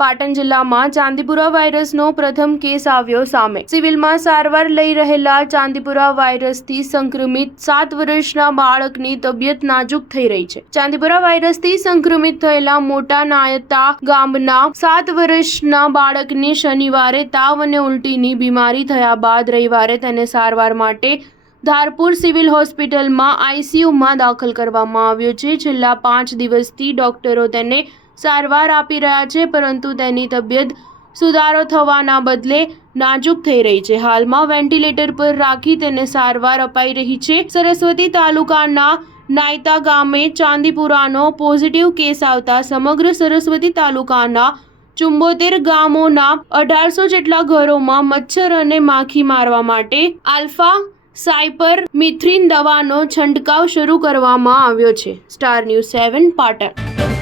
પાટણ જિલ્લામાં ચાંદીપુરા વાયરસનો પ્રથમ કેસ આવ્યો સામે। સિવિલમાં સારવાર લઈ રહેલા ચાંદીપુરા વાયરસથી સંક્રમિત 7 વર્ષના બાળકની તબિયત નાજુક થઈ રહી છે। ચાંદીપુરા વાયરસથી સંક્રમિત થયેલા મોટા નાયતા ગામના 7 વર્ષના બાળકને શનિવારે તાવ અને ઉલટીની બીમારી થયા બાદ રવિવારે તેને સારવાર માટે ધારપુર સિવિલ હોસ્પિટલમાં આઈસીયુમાં દાખલ કરવામાં આવ્યો છે। છેલ્લા 5 દિવસથી ડોક્ટરો તેને સારવાર આપી રહ્યા છે, પરંતુ તેની તબિયત સુધારો થવાના બદલે નાજુક થઈ રહી છે। હાલમાં વેન્ટિલેટર પર રાખી તેને સારવાર અપાઈ રહી છે। સરસ્વતી તાલુકાના નાયતા ગામે ચાંદીપુરાનો પોઝિટિવ કેસ આવતા સમગ્ર સરસ્વતી તાલુકાના 74 ગામોના 1800 જેટલા ઘરોમાં મચ્છર અને માખી મારવા માટે આલ્ફા સાયપરમિથ્રિન દવાનો છંટકાવ શરૂ કરવામાં આવ્યો છે। Star news 7 Patan.